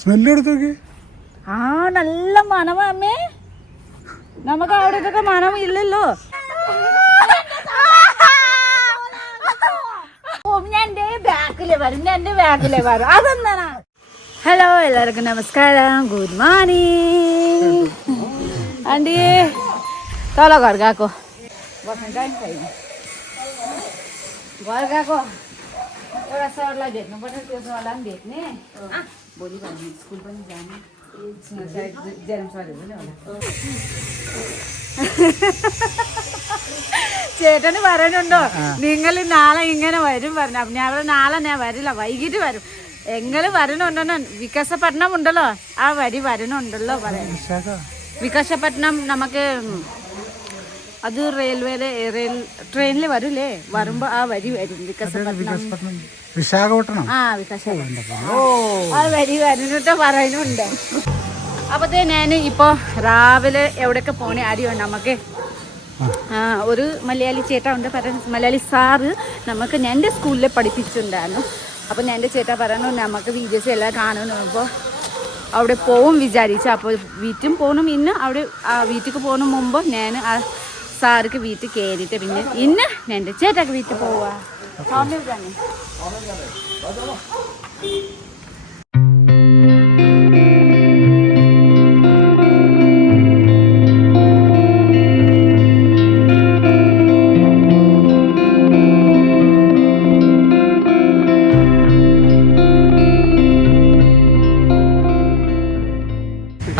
Smell എടുത്ത് നോക്കി. ആ നല്ല മണമാ അമ്മേ. നമുക്ക് അവിടെ ഇതൊക്കെ മണം ഇല്ലല്ലോ. ഞാൻ എന്റെ ബാക്കിലെ വരും. അതെന്താണ്? ഹലോ, എല്ലാവർക്കും നമസ്കാരം. Good morning. ആൻറ്റി चलो घर गएको घर गएको एउटा सरलाई भेट्नु पर्छ. त्यो सरलाई पनि भेट्ने. भोलि भने स्कुल पनि जाने. जेरम सरहरू पनि होला. ചേട്ടന് പറയുന്നുണ്ടോ നിങ്ങൾ നാളെ ഇങ്ങനെ വരും പറഞ്ഞു. അപ്പം ഞാൻ നാളെ ഞാൻ വരില്ല, വൈകിട്ട് വരും. എങ്ങനെ വരണുണ്ടെന്നോ വികാസപട്ടണം ഉണ്ടല്ലോ, ആ വരി വരണുണ്ടല്ലോ പറയാം. വികാസപട്ടണം നമുക്ക് അത് റെയിൽവേയിലെ ട്രെയിനിൽ വരൂലേ, വരുമ്പോ ആ വരി വരും. വികാസപട്ടണം വിശാഖപട്ടണം. ആ വികാസപട്ടണം ആ വരി വരുന്നിട്ട് പറയുന്നുണ്ട്. അപ്പത്തേ ഞാൻ ഇപ്പൊ രാവിലെ എവിടെയൊക്കെ പോണേ അറിയോ നമുക്ക്? ഒരു മലയാളി ചേട്ടാ ഉണ്ട് പറയുന്നത്, മലയാളി സാറ് നമുക്ക് എൻ്റെ സ്കൂളിൽ പഠിപ്പിച്ചിട്ടുണ്ടായിരുന്നു. അപ്പം എൻ്റെ ചേട്ടാ പറഞ്ഞു നമുക്ക് വീഡിയോസ് എല്ലാം കാണണം. അപ്പോൾ അവിടെ പോവും വിചാരിച്ചു. അപ്പോൾ വീട്ടിൽ പോകണം. ഇന്ന് അവിടെ വീട്ടിൽ പോകുന്ന മുമ്പ് ഞാൻ ആ സാർക്ക് വീട്ടിൽ കയറിയിട്ട് പിന്നെ ഇന്ന് എൻ്റെ ചേട്ടാക്ക് വീട്ടിൽ പോവാ.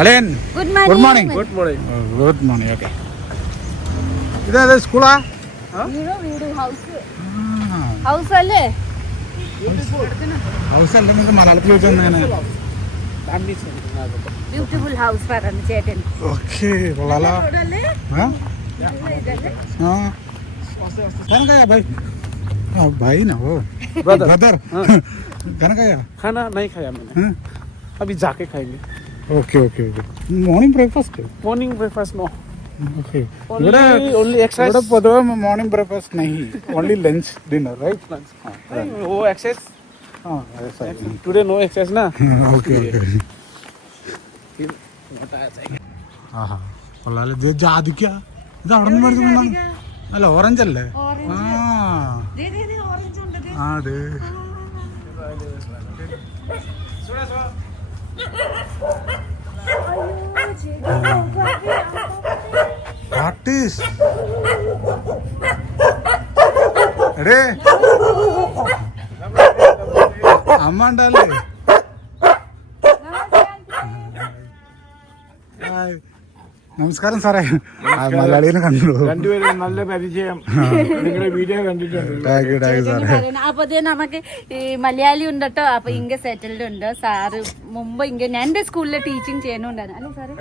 അളിയൻ good morning. Good morning. Good morning. Okay, ഇതേത് സ്കൂളാ? ഹൗസ് അല്ലേ? ഹൗസ് അല്ല, നിങ്ങൾക്ക് മലയാളത്തിൽ ചോദിച്ചാൽ ബ്യൂട്ടിഫുൾ ഹൗസ് പറഞ്ഞു ചേട്ടൻ. ഓക്കെ, കൊള്ളാലോ. भाई ना वो ब्रदर खाना खाया? खाना नहीं खाया मैंने, अभी जाके खाएंगे. Okay okay okay. Morning breakfast? Morning breakfast no. Okay, only exercise. ഇവിടെ പൊതുവെ മോർണിംഗ് ബ്രേക്ക്ഫാസ്റ്റ് नहीं, only lunch dinner right? वो एक्सरसाइज. हां ऐसा. टुडे नो एक्सरसाइज ना. Okay okay. ആഹാ കൊള്ളാലോ. ഇത് ജാതിക്ക. ഇത് അവിടെ നിന്ന് മേടിച്ചു അല്ല, ഓറഞ്ച് അല്ലേ? ആ അതെ. എടേ അമ്മ ഉണ്ടല്ലേ? നമസ്കാരം സാറേ. മലയാളിനെ കണ്ടു. രണ്ടുപേരും നല്ല പരിചയം. നിങ്ങളുടെ വീഡിയോ കണ്ടിട്ടുണ്ട്. അപ്പൊ നമുക്ക് ഈ മലയാളി ഉണ്ട് കേട്ടോ. അപ്പൊ ഇങ്ങ സെറ്റിൽഡ് ഉണ്ട് സാറ്. മുമ്പ് ഇങ്ങ എന്റെ സ്കൂളിലെ ടീച്ചിങ് ചെയ്യുന്നുണ്ടായിരുന്നു അല്ലേ സാറ്?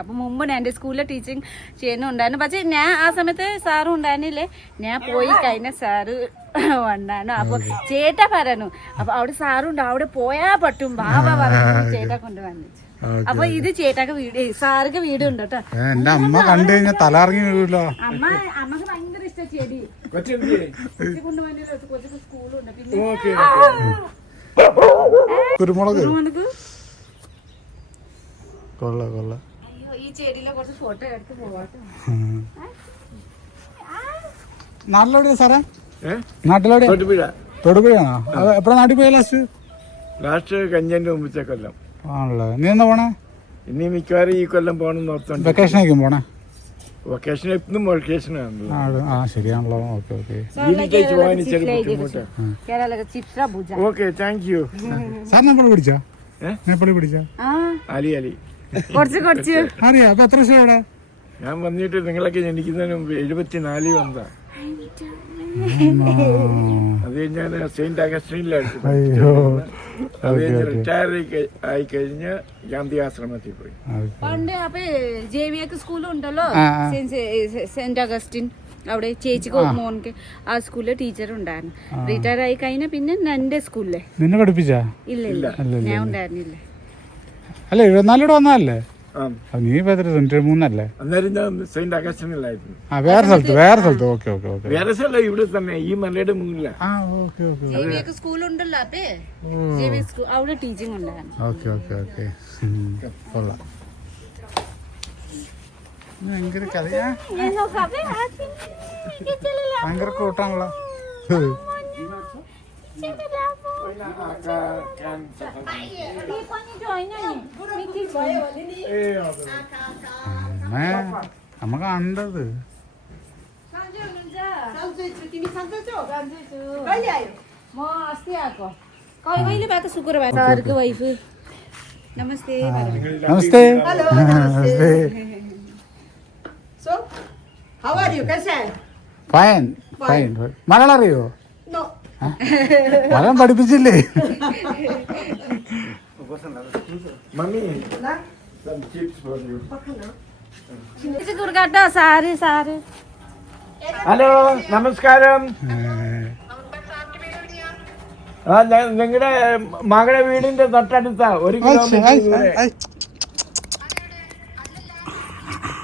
അപ്പൊ മുമ്പ് എന്റെ സ്കൂളിലെ ടീച്ചിങ് ചെയ്യുന്നുണ്ടായിരുന്നു. പക്ഷെ ഞാൻ ആ സമയത്ത് സാറും ഉണ്ടായിരുന്നില്ലേ. ഞാൻ പോയി കഴിഞ്ഞ സാറ് ഉണ്ടായിരുന്നു. അപ്പൊ ചേട്ടാ പറഞ്ഞു. അപ്പൊ അവിടെ സാറുണ്ട്, അവിടെ പോയാ പറ്റും ബാബ പറഞ്ഞു. ചേട്ടാ കൊണ്ടുവന്നു. അപ്പൊ ഇത് ചേട്ടാക്ക് വീട്, സാർക്ക് വീട് ഉണ്ട് കേട്ടോ. എന്റെ അമ്മ കണ്ടു കഴിഞ്ഞാൽ തലറങ്ങി വീഴല്ലോ. അമ്മക്ക് ഭയങ്കര ഇഷ്ടം ചെടി. സ്കൂളുണ്ട്. പിന്നെ കുരുമുളക് കൊള്ള കൊള്ള. അയ്യോ, ഈ ചെടിയിലെ കുറച്ച് ഫോട്ടോ എടുത്ത് പോവാട്ടോ. നാട്ടിലെവിടെയാ സാറേ? നാട്ടിലെവിടെയാ? തൊടുപുഴയാണോ? എപ്പോഴാ നാട്ടിൽ പോയ ലാസ്റ്റ് കഞ്ഞന്റെ മുമ്പത്തെ കൊല്ലം ആണല്ലേ. നീ എന്നാ പോണേ? ഇനി മിക്കവാറും ഈ കൊല്ലം പോകണം നോർത്തോണ്ട്. വെക്കേഷനൊക്കെ പോണേ? വെക്കേഷൻ എപ്പോഴും വെക്കേഷനാണല്ലോ. ആ ശരിയാണല്ലോ. Okay okay. Okay, thank you. Sir Nepali പിടിച്ചാ? നേപ്പാളി പിടിച്ചാ? അലി അലി കുറച്ച് അറിയാം. അപ്പൊ എത്ര വർഷം അവിടെ? ഞാൻ വന്നിട്ട് നിങ്ങളൊക്കെ ജനിക്കുന്നതിന് മുമ്പ് 74 വന്നതാ. അത് ഞാൻ സെയിന്റ് അഗസ്റ്റീനിലായിരുന്നു. അത് കഴിഞ്ഞ് റിട്ടയർ ആയി കഴിഞ്ഞ് ഗാന്ധി ആശ്രമത്തിൽ പോയി. പണ്ട് അപ്പൊ ജേവിയൊക്കെ സ്കൂളും ഉണ്ടല്ലോ, സെന്റ് അഗസ്റ്റിൻ. അവിടെ ചേച്ചിക്ക് മോൻക്ക് ആ സ്കൂളിലെ ടീച്ചർ ഉണ്ടായിരുന്നു. റിട്ടയർ ആയി കഴിഞ്ഞ പിന്നെ എന്റെ സ്കൂളിലെ. നിന്നെ പഠിപ്പിച്ചാ? ഇല്ല ഇല്ല, ഞാൻ ഉണ്ടായിരുന്നില്ല. അല്ല 74 വന്നതല്ലേ? നീ ഇപ്പൊ എത്ര 93 അന്നേരം ഞാൻ സെയിന്റ് അഗസ്റ്റിനിലായിരുന്നു. വേറെ സ്ഥലത്ത് ഓക്കെ ഓക്കെ ഓക്കെ വേറെ സ്ഥലം ഇവിടെ തന്നെ, ഈ മലയുടെ മുന്നിലാണ്. ഓക്കെ ഓക്കെ സ്കൂളുണ്ടല്ലോ അപ്പേ JVK സ്കൂൾ, അവിടെ ടീച്ചിങ് ഉണ്ടായിരുന്നു. ഓക്കെ ഓക്കെ ഓക്കെ കൊള്ളാം. ഭയങ്കര കഥയാ, ഭയങ്കര കൂട്ടാണല്ലോ. നമ്മ കണ്ടത് സാർക്ക് വൈഫ് നമസ്തേ. നമസ്തേ. So, how are you? कैसे हैं? Fine fine. മലയാളം അറിയോ? No. മലയാളം പഠിപ്പിച്ചില്ലേ? Mummy, some chips for you. കേട്ടോ സാറ് സാറ്. ഹലോ, നമസ്കാരം. നിങ്ങളുടെ മകളുടെ വീടിന്റെ തൊട്ടടുത്താ, 1 കിലോമീറ്റർ ദൂരെ.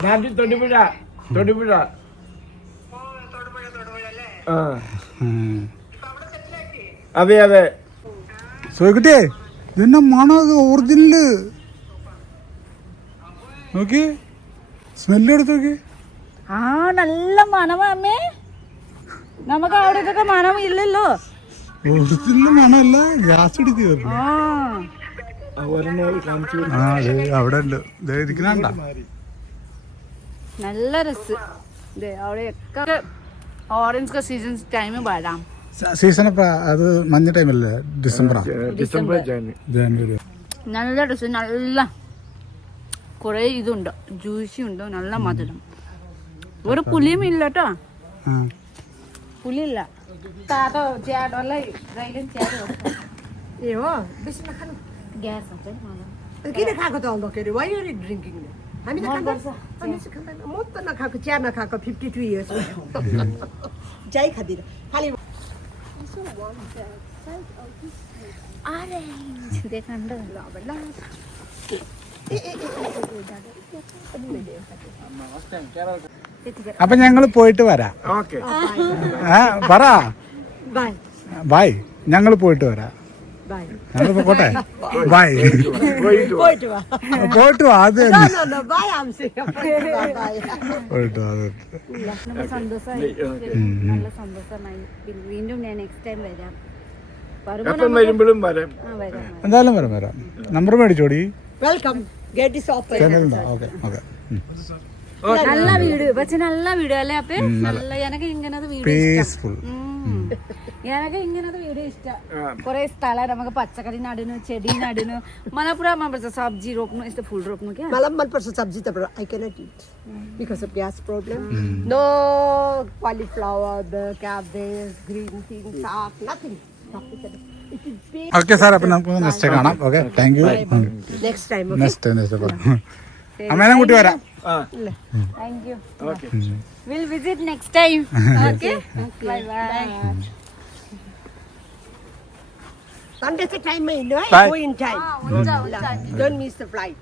നാട്ടിൽ തൊടുപുഴ. ആ അതെ. സോയ്ക്കുട്ടിയെ ഇതെന്നെ മണം, ഒറിജിനല് നോക്കി, സ്മെല്ല് എടുത്ത് നോക്കി. ആ നല്ല മണമേ. നമുക്ക് അവിടെ ഇതൊക്കെ മണം ഇല്ലല്ലോ. ഒറിജിനൽ മണമല്ല, ഗ്യാസ് അടിക്കുക. അവിടെ ഉണ്ട് ഇരിക്കണ. നല്ല രസം. അവിടെയൊക്കെ ഓറഞ്ച് സീസൺ ടൈം വരാം. സീസൺ അത് മഞ്ഞ ടൈമല്ലേ? ഡിസംബർ ജനുവരി. നല്ല രസം, നല്ല കുറെ ഇതുണ്ട്, ജ്യൂസി ഉണ്ട്, നല്ല മധുരം. ഒരു പുളിയും ഇല്ല കേട്ടോ, പുളിയില്ല. Yo, bisa makan. Gas Kita kakak tahu nak kiri. Why are you drinking? Kami nak kan? Kami sekarang mau nak kakak ciar nak kakak 52 years. Jai khadir. Kali. ഇത് കണ്ടോ? അപ്പൊ ഞങ്ങള് പോയിട്ട് വരാം. ഓക്കെ, പറ Bye. ബൈ. ഞങ്ങള് പോയിട്ട് വരാം. Bye. ഞങ്ങൾ പോട്ടെ. ബൈ. പോയിട്ട് വാ. പോയിട്ട് വാ. അത് No, no, no. Bye, I'm saying. Bye. പോയിട്ട് വാ. സന്തോഷമായി, നല്ല സന്തോഷമായി. വീണ്ടും ഞാൻ നെക്സ്റ്റ് ടൈം വരാം. എപ്പം വരുമ്പോഴും വരാം. എന്തായാലും വരാം. നമ്പർ മേടിച്ചോടി. Welcome. Get this offer. ചാനലുണ്ടോ? Okay okay. നല്ല വീട് പക്ഷെ നല്ല വീട് അല്ലേ അപ്പേ? നല്ല എനക്ക് ഇങ്ങനത്തെ വീട് പീസ്ഫുൾ. എനക്ക് ഇങ്ങനത്തെ വീട് ഇഷ്ടം. കുറെ സ്ഥലം നമുക്ക് പച്ചക്കറി നടുന്നു, ചെടി നടുന്നു. മലപ്പുറ സബ്ജി रोप्नु, यस्तो फुल रोप्नु क्या? Malam मनपर्छ सब्जी त I cannot eat because of gas problem. No cauliflower, the cabbage, green things, saag, nothing. It is big. Okay sir, അപ്പൊ നമുക്ക് നെക്സ്റ്റ് കാണാം. Okay, thank you. Next time, okay? Next അമ്മേനെ കൂട്ടി വരാം. Thank you. Okay, We'll visit next time. Okay? Bye bye. Sunday से time में no, Bye. go in time. Don't miss the flight.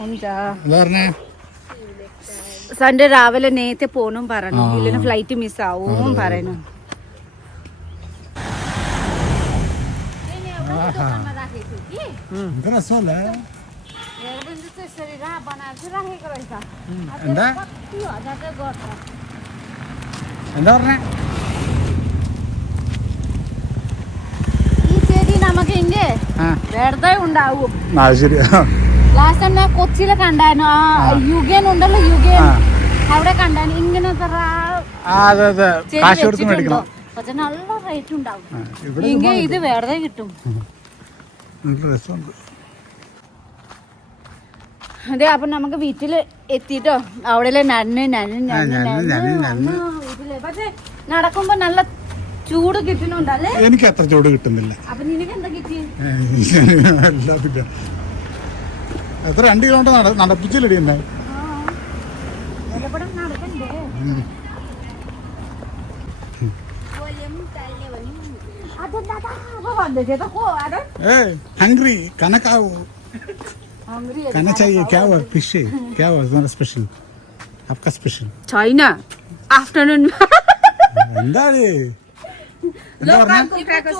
हुन्छ. എന്താ പറഞ്ഞേ? സൺഡേ രാവിലെ നേരത്തെ പോണം പറഞ്ഞു, ഇല്ലെങ്കിൽ ഫ്ലൈറ്റ് മിസ് ആവും പറയുന്നു. എന്ത് രസമല്ലേ? എന്താ എന്താ പറഞ്ഞേ? ഈ ചെടി നമുക്ക് ഇല്ലേ വെറുതെ ഉണ്ടാവും. ശരിയാ. ലാസ്റ്റ് ടൈം ഞാൻ കൊച്ചിയിലെ കണ്ടായിരുന്നു. യുഗേൻ ഉണ്ടല്ലോ, യുഗേൻ അവിടെ കണ്ടായിരുന്നു ഇങ്ങനത്തെ അതെ അതെ, കാശ് കൊടുത്ത് മേടിക്കണം. പക്ഷെ നല്ല റേറ്റ് ഉണ്ടാവും. ഇവിടെ ഇങ്ങനെ ഇത് വെറുതെ കിട്ടും. നല്ല രസമുണ്ട്. അതെ, അപ്പൊ നമുക്ക് വീട്ടില് എത്തിട്ടോ അവിടെ വീട്ടില് പക്ഷെ നടക്കുമ്പോ നല്ല ചൂട് കിട്ടുന്നുണ്ടല്ലേ? എനിക്ക് അത്ര ചൂട് കിട്ടുന്നില്ല. അപ്പൊ നിനക്ക് എന്താ കിട്ടി? എല്ലാത്തില്ല. എത്ര 2 കിലോമീറ്റർ നടപ്പിച്ചില്ലടി എന്നെ. നടക്കണ്ടേ? ഏയ് ഹംഗ്രി കനക്കാവൂ. कहना चाहिए क्या हुआ फिश क्या हुआ तुम्हारा स्पेशल आपका स्पेशल छैन आफ्टरनुन എന്താണ്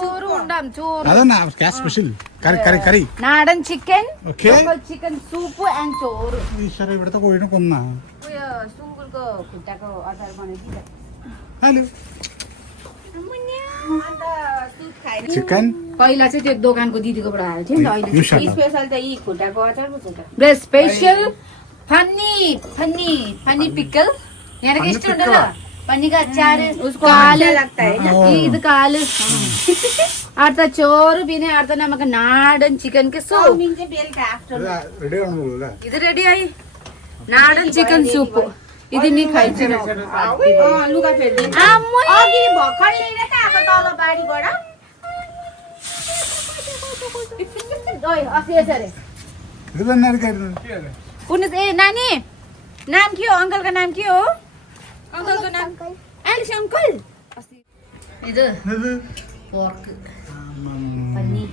ചോറ് ഉണ്ടാവും ചോറ് അതന്നെ क्या स्पेशल കറി കറി കറി നാടൻ chicken okay chicken soup and ചോറ് ഈശ്വര ഇവിടുത്തെ കോഴിനെ കൊന്നാ उयो सुँगुरको खुट्टाको अचार बनाइदिन्छ हेलो चिकन पहिला चाहिँ त्यो दोकानको दिदीकोबाट आएको थियो नि त यो अहिले सानो। स्पेसल त यी खुट्टाको अचार पो छ त स्पेशल फन्नी पिकल यहाँ इष्ट उണ്ടല്ലോ पन्नीका अचार उसको काले लगता है ഇത് കാല് അടുത്ത ചോറ് പിന്നെ അടുത്ത നമുക്ക് നാടൻ ചിക്കൻ के सूप റെഡി ആണല്ലോ അല്ലേ ഇത് റെഡിയായി നാടൻ ചിക്കൻ സൂപ്പ് ഇത് നീ കഴിച്ചിനോ लुगा फेर्दै अघि भर्खर ल्याएर त अब तल बारीबाट ओइ अस्ति यसरी ഇത് തന്നെ ആയിരിക്കായിരുന്നു पुनिस ए नानी नाम के हो अंकल का नाम के हो अंकल को नाम एलिस अंकल ಇದು പോർക്ക് പന്നി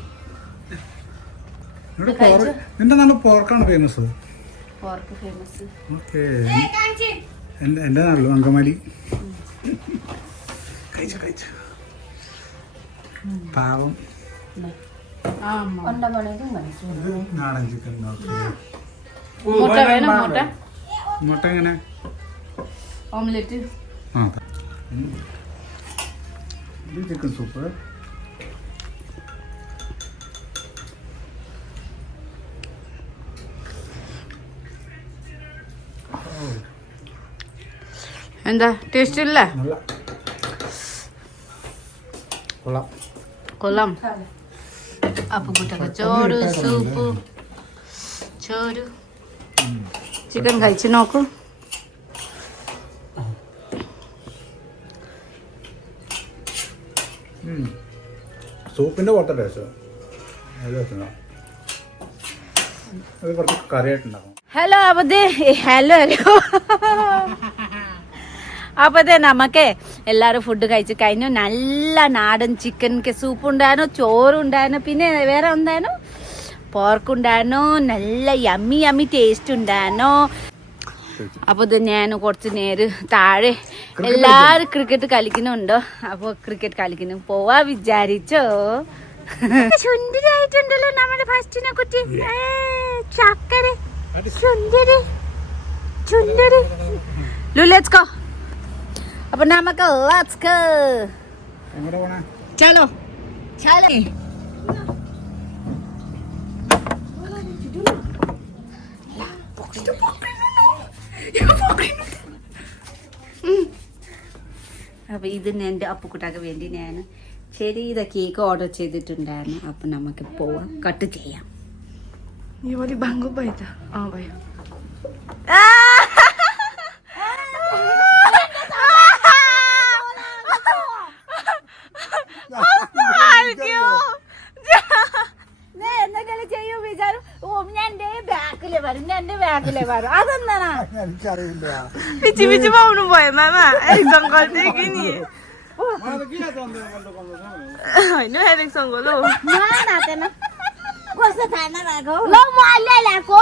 ഇവിടെ പോർക്ക് നിന്റെ നാട്ടിൽ പോർക്കാണ് ഫേമസ് പോർക്ക് ഫേമസ് ഓക്കെ എൻ്റെ നാട്ടിലും അങ്കമാലി കഴിച്ചു പാവം अंडा बनाइदिउँ भनेको ഇത് നാടൻ ചിക്കൻ मोटा भएन मोटा മുട്ട എങ്ങനെ ऑमलेट ആ ഇത് ചിക്കൻ സൂപ്പ് എന്താ ടേസ്റ്റ് ഇല്ല നല്ല കൊള്ളാം കൊള്ളാം അപ്പൊ കുട്ടൊക്കെ ചോറ് സൂപ്പ് ചോറ് ചിക്കൻ കഴിച്ചു നോക്കൂ സൂപ്പിൻ്റെ പുറത്തെ ടേസ്റ്റ് അത് കുറച്ച് കറിയായിട്ടുണ്ടാകും ഹലോ അപ്പതേ ഹലോ അപ്പതേ നമുക്ക് എല്ലാവരും ഫുഡ് കഴിച്ചു കഴിഞ്ഞു നല്ല നാടൻ ചിക്കൻ സൂപ്പ് ഉണ്ടായിരുന്നു ചോറുണ്ടായിരുന്നു പിന്നെ വേറെ എന്തായിരുന്നു പോർക്ക് ഉണ്ടായിരുന്നു നല്ല യമ്മി ടേസ്റ്റ് ഉണ്ടായിരുന്നു അപ്പോൾ ഇത് ഞാൻ കുറച്ച് നേരം താഴെ എല്ലാവരും ക്രിക്കറ്റ് കളിക്കുന്നുണ്ടോ അപ്പോൾ ക്രിക്കറ്റ് കളിക്കുന്നു പോവാ വിചാരിച്ചോ സുന്ദരിയായിട്ടുണ്ടല്ലോ നമ്മുടെ ഫസ്റ്റിനെ കുട്ടി ചക്കര ചുണ്ടരി ലെറ്റ്സ് ഗോ അപ്പൊ നമുക്ക് ലെറ്റ്സ് ഗോ എങ്ങോട്ടാ പോണേ ചലോ ചലേ അപ്പൊ ഇതിന് എൻ്റെ അപ്പുക്കുട്ടാക്ക് വേണ്ടി ഞാൻ ചെറിയ കേക്ക് ഓർഡർ ചെയ്തിട്ടുണ്ടായിരുന്നു അപ്പൊ നമുക്ക് പോവാം കട്ട് ചെയ്യാം എന്തെങ്കിലും ചെയ്യും വിചാരം ഞാൻ എന്റെ ബാക്കിലെ വരും ഞാൻ എന്റെ ബാക്കിലെ വരും അതെന്താണാ എനിക്കറിയില്ല പിച്ചി പിച്ചി പോകുന്നു പോയ മാമ എക്സാം കോളേജ് होइन एलेक्सन गोलो कस्तो खाना भएको ल म अहिले ल्याएको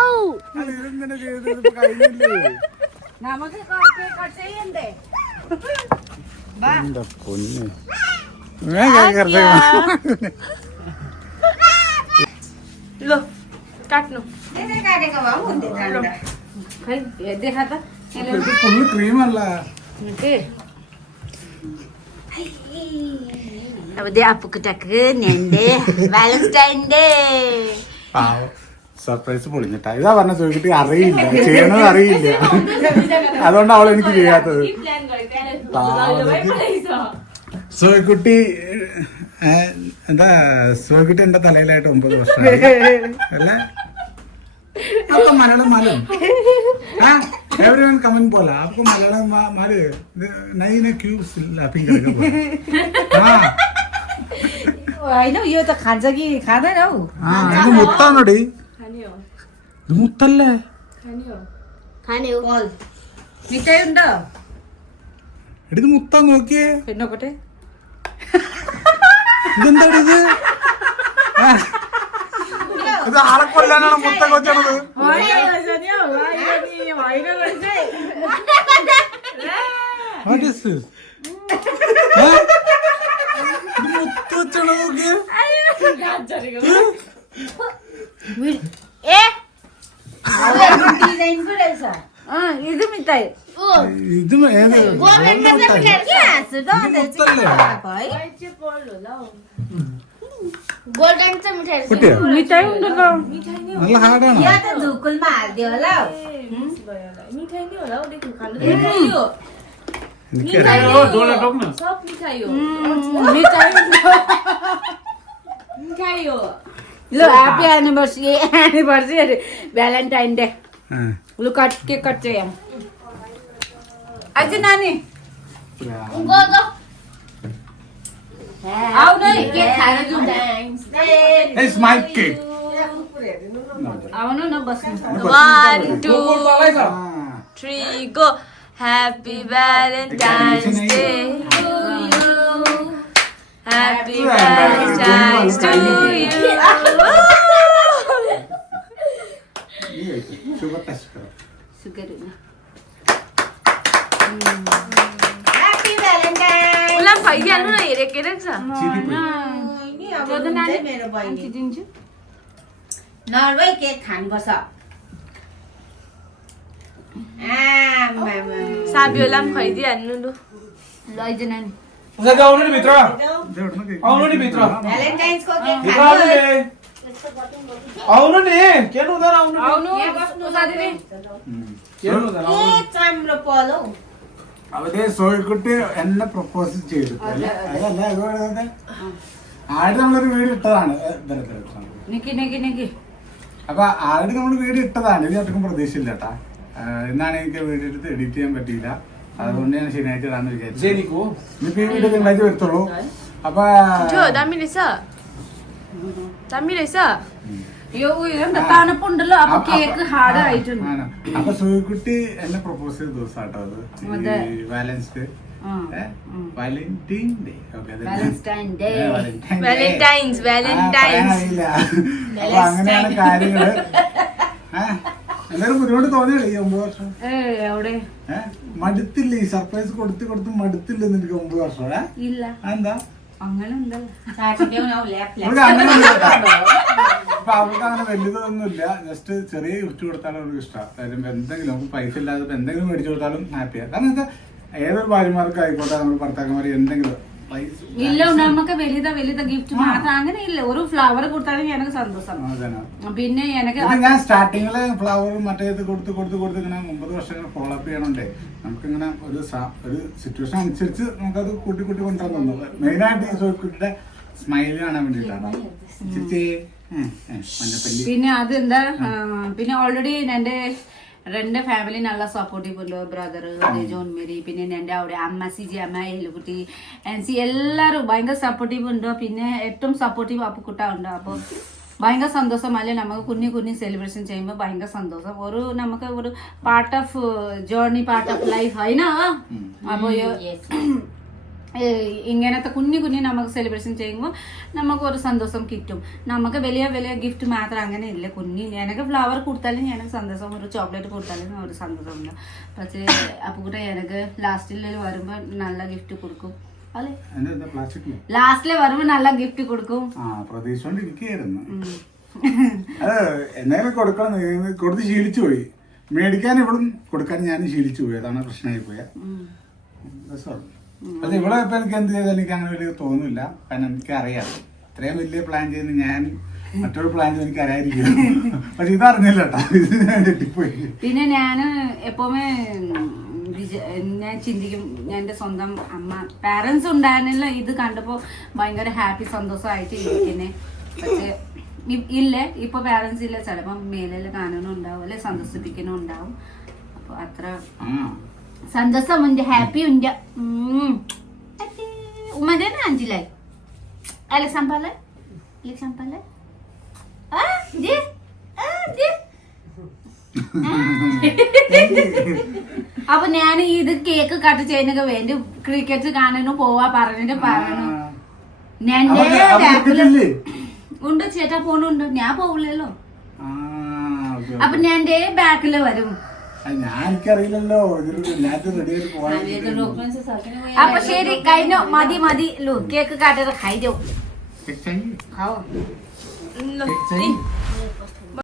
ഇതെങ്ങനെ ചെയ്തത് കഴിഞ്ഞില്ലേ നമുക്ക് കട്ട് ചെയ്യണ്ടേ എന്താ പൊന്ന് ഞാൻ കേൾക്കട്ടെ लो काट्नु त्यसै काटेको भए पनि हुन्थ्यो त खै देखा त ഫുള്ള് ക്രീമല്ല अब दे അപ്പുക്കുട്ടക്ക് ഞന്റെ വാലന്റൈൻ ഡേ പാവം സർപ്രൈസ് പൊളിഞ്ഞിട്ടാ ഇതാ പറഞ്ഞ ചോദിച്ചിട്ട് അറിയില്ല ചെയ്യണത് അറിയില്ല അതുകൊണ്ട് അവൾ എനിക്ക് ചെയ്യാത്തത് സോയ്ക്കുട്ടി എന്താ സോയ്ക്കുട്ടി എന്റെ തലയിലായിട്ട് 9 വർഷമായി അല്ലേ आपको मलयालम मालूम हाँ एवरीवन कमेंट बोला आपको मलयालम मालूम नहीं ने क्यों लाफिंग करेगा हाँ होइन यो त खान्छ कि खाँदैन हौ हाँ ഇത് മുത്താണോടി ഇത് മുത്തല്ലേ खाने हो कल मिठाई ഉണ്ടോ എടി ഇത് മുത്താ നോക്കിയേ നോക്കട്ടെ ഇതെന്താടി ഇത് ഇത് ആളെ കൊല്ലാനാണ് മുത്തം കൊച്ചണത്. What is this? മുത്ത് വെച്ചാണ് നോക്കിയ ഇത് മിഠായി ഇത് ഏത് കുട്ടിയോ മിഠായി ഉണ്ടല്ലോ. നല്ല ഹാർഡാണ്. Happy anniversary valentine day. Cut ചെയ്യാം. അച്ഛൻ നാനി It's my cake. ಅವನು ನಾ bus 1, 2, 3, go. Happy Valentine's Day to you. Happy Valentine's to you. Sugar test karo. Sugar Ulang pagi anu na irek-irek sa. Chili pui. दिन्छु. नर्वै cake खानुपर्छ Sabi ulang pagi anu lu. लैजा नानी. आउनु नि भित्र आउनु नि भित्र भ्यालेन्टाइन्सको केक आउनु नि के हुँदैन आउनु आउनु बस्नु साथीले. के हुँदैन के चाम्रो पलो അവര് സോയിക്കുട്ടി എന്നെ പ്രപ്പോസ് ചെയ്തു. അതല്ല അതുപോലെ ആദ്യം നമ്മളൊരു വീട് ഇട്ടതാണ്. നിക്കി നിക്കി നിക്കി. അപ്പൊ ആദ്യം നമ്മൾ വീട് ഇട്ടതാണ്. ഇത് അത്രക്കും പ്രതീക്ഷയില്ല കേട്ടാ. ഇന്നാണ് എനിക്ക് വീട് എടുത്ത് എഡിറ്റ് ചെയ്യാൻ പറ്റിയില്ല. അതുകൊണ്ട് ഞാൻ ശനിയാഴ്ച ഇടാന്ന് വിചാരിച്ചു. ഇനിയിപ്പോ ഈ വീട് തിങ്കളാഴ്ച വരുത്തുള്ളൂ. അപ്പൊ Jo, dami lesa. Dami lesa. അയ്യോ ഇതെന്താ തണുപ്പുണ്ടല്ലോ. അപ്പൊ കേക്ക് ഹാർഡ് ആയിട്ടുണ്ട്. അപ്പൊ സോയിക്കുട്ടി എന്നെ പ്രപ്പോസ് ചെയ്ത ദിവസം കേട്ടോ അത്. Valentine's day valentine day. Valentine day. Valentine's. അപ്പൊ അങ്ങനെയാണ് കാര്യങ്ങള്. എല്ലാരും ബുദ്ധിമുട്ട് തോന്നിയില്ലേ ഈ 9 വർഷം? എവിടെ മടുത്തില്ല ഈ സർപ്രൈസ് കൊടുത്ത് മടുത്തില്ല നിനക്ക് 9 വർഷം? ഇല്ല എന്താ അങ്ങനെ ഉണ്ടല്ലോ. അവൾക്ക് അങ്ങനെ അപ്പൊ അവൾക്ക് അങ്ങനെ വലുതൊന്നുമില്ല. ജസ്റ്റ് ചെറിയ ഗിഫ്റ്റ് കൊടുത്താലും അവൾക്ക് ഇഷ്ടമാണ്. കാര്യം എന്തെങ്കിലും നമുക്ക് പൈസ ഇല്ലാതെ എന്തെങ്കിലും മേടിച്ചു കൊടുത്താലും ഹാപ്പിയാണ്. കാരണം എന്താ ഏതൊരു ഭാര്യമാർക്ക് ആയിക്കോട്ടെ നമ്മൾ ഭർത്താക്കന്മാർ എന്തെങ്കിലും ഇല്ല നമുക്ക് വലുത ഗിഫ്റ്റ് മാത്രം അങ്ങനെ ഇല്ല. ഒരു ഫ്ലവർ കൊടുത്താലും എനിക്ക് സന്തോഷം. പിന്നെ എനിക്ക് ഞാൻ സ്റ്റാർട്ടിങ്ങില് ഫ്ലവർ മറ്റേത് കൊടുത്ത് ഇങ്ങനെ 9 വർഷങ്ങൾ ഫോളോ അപ്പ് ചെയ്യണോണ്ടേ നമുക്കിങ്ങനെ ഒരു സിറ്റുവേഷൻ അനുസരിച്ച് നമുക്കത് കൂട്ടി കൊണ്ടുവരാൻ തോന്നുന്നു. മെയിനായിട്ട് ഈ സോയിക്കുട്ടിയുടെ സ്മൈല് കാണാൻ വേണ്ടിയിട്ടാണ്. പിന്നെ അതെന്താ പിന്നെ ഓൾറെഡി എന്റെ 2 ഫാമിലി നല്ല സപ്പോർട്ടീവ് ഉണ്ട്. ബ്രദർ ജോൺ മേരി പിന്നെ എൻ്റെ അവിടെ അമ്മ സിജി അമ്മ എലുകുട്ടി എൻസി എല്ലാവരും ഭയങ്കര സപ്പോർട്ടീവ് ഉണ്ട്. പിന്നെ ഏറ്റവും സപ്പോർട്ടീവ് അപ്പുക്കുട്ട ഉണ്ട്. അപ്പോൾ ഭയങ്കര സന്തോഷം അല്ലേ നമുക്ക് കുഞ്ഞി സെലിബ്രേഷൻ ചെയ്യുമ്പോൾ ഭയങ്കര സന്തോഷം. നമുക്ക് ഒരു part of journey part of life അതിനാ. അപ്പോൾ ഇങ്ങനത്തെ കുഞ്ഞി നമുക്ക് സെലിബ്രേഷൻ ചെയ്യുമ്പോൾ നമുക്കൊരു സന്തോഷം കിട്ടും. നമുക്ക് വലിയ ഗിഫ്റ്റ് മാത്രം അങ്ങനെ ഇല്ല. എനിക്ക് ഫ്ലവർ കൊടുത്താലും എനിക്ക് സന്തോഷം. ഒരു ചോക്ലേറ്റ് കൊടുത്താലും ഒരു സന്തോഷമുണ്ട്. പക്ഷേ അപ്പുകൂട്ട എനിക്ക് ലാസ്റ്റിൽ വരുമ്പോൾ നല്ല ഗിഫ്റ്റ് കൊടുക്കും. അല്ലേ ലാസ്റ്റില് വരുമ്പോൾ നല്ല ഗിഫ്റ്റ് കൊടുക്കും. പ്രതീക്ഷിച്ചോണ്ടിരിക്കുന്നു. അത് എന്നാലും കൊടുക്കണം കൊടുത്ത് ശീലിച്ചു പോയി. മേടിക്കാൻ ഇവളും കൊടുക്കാൻ ഞാനും ശീലിച്ചു പോയി. അതാണ് പ്രശ്നമായി പോയ. അത് ഇവിടെ ഇപ്പൊ എനിക്ക് എന്ത് ചെയ്താലും എനിക്ക് അങ്ങനെ വലിയ തോന്നില്ല. കാരണം എനിക്കറിയാം ഇത്രയും വലിയ പ്ലാൻ ചെയ്യുന്ന ഞാൻ മറ്റൊരു പ്ലാൻ ചെയ്ത് എനിക്ക് അറിയാതിരിക്കും. പക്ഷെ ഇതറിഞ്ഞില്ല കേട്ടോ. ഇത് ഞാൻ തെറ്റിപ്പോയി. പിന്നെ ഞാൻ എപ്പോഴും ഞാൻ ചിന്തിക്കും എൻ്റെ സ്വന്തം അമ്മ പാരൻസ് ഉണ്ടായിരുന്നില്ല. ഇത് കണ്ടപ്പോൾ ഭയങ്കര ഹാപ്പി സന്തോഷമായിട്ട് ഇരിക്കുന്നേ. പക്ഷെ ഇല്ല ഇപ്പൊ പാരൻസ് ഇല്ല. ചിലപ്പോൾ മേലെ കാണാനുണ്ടാവും അല്ലെ സന്തോഷിപ്പിക്കാനുണ്ടാവും. അപ്പൊ അത്ര സന്തോഷമുണ്ട് ഹാപ്പി ഉണ്ട്. ഉമ്മന്റെ അഞ്ചിലായി അലക്സാമ്പാല് അപ്പൊ ഞാൻ ഇത് കേക്ക് കട്ട് ചെയ്യുന്നൊക്കെ വേണ്ടി ക്രിക്കറ്റ് കാണാനും പോവാ പറഞ്ഞിട്ട് പറയണു. ഉണ്ട് ചേട്ടാ പോണുണ്ട് ഞാൻ പോവില്ലല്ലോ ആ, ഓക്കേ, അപ്പൊ ഓക്കേ. ഞാൻ എന്റെ ബാക്കില് വരും ഞാൻ എനിക്കറിയില്ലല്ലോ ഞാൻ റെഡി ആയിട്ട് പോകാൻ. അപ്പൊ ശരി കഴിഞ്ഞോ മതി മതി ലു കേക്ക് കാട്ടത് കഴിഞ്ഞു Take time. खाओ Take time.